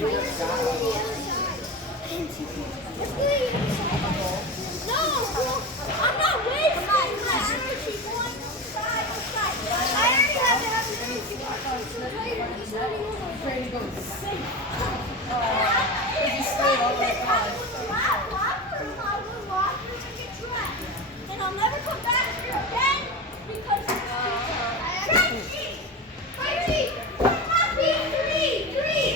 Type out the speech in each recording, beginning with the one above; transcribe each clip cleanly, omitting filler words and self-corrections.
I'm not wasting my energy going side to side. I already have to have an energy bar. Ready to go. And I'll never come back here again because Tracy! Tracy! Three!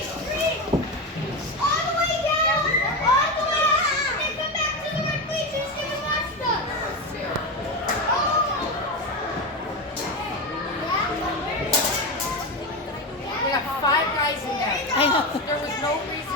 All the way down! All the way down! And come back to the red bleachers and watch them! We got 5 guys in there. I know. There was no reason.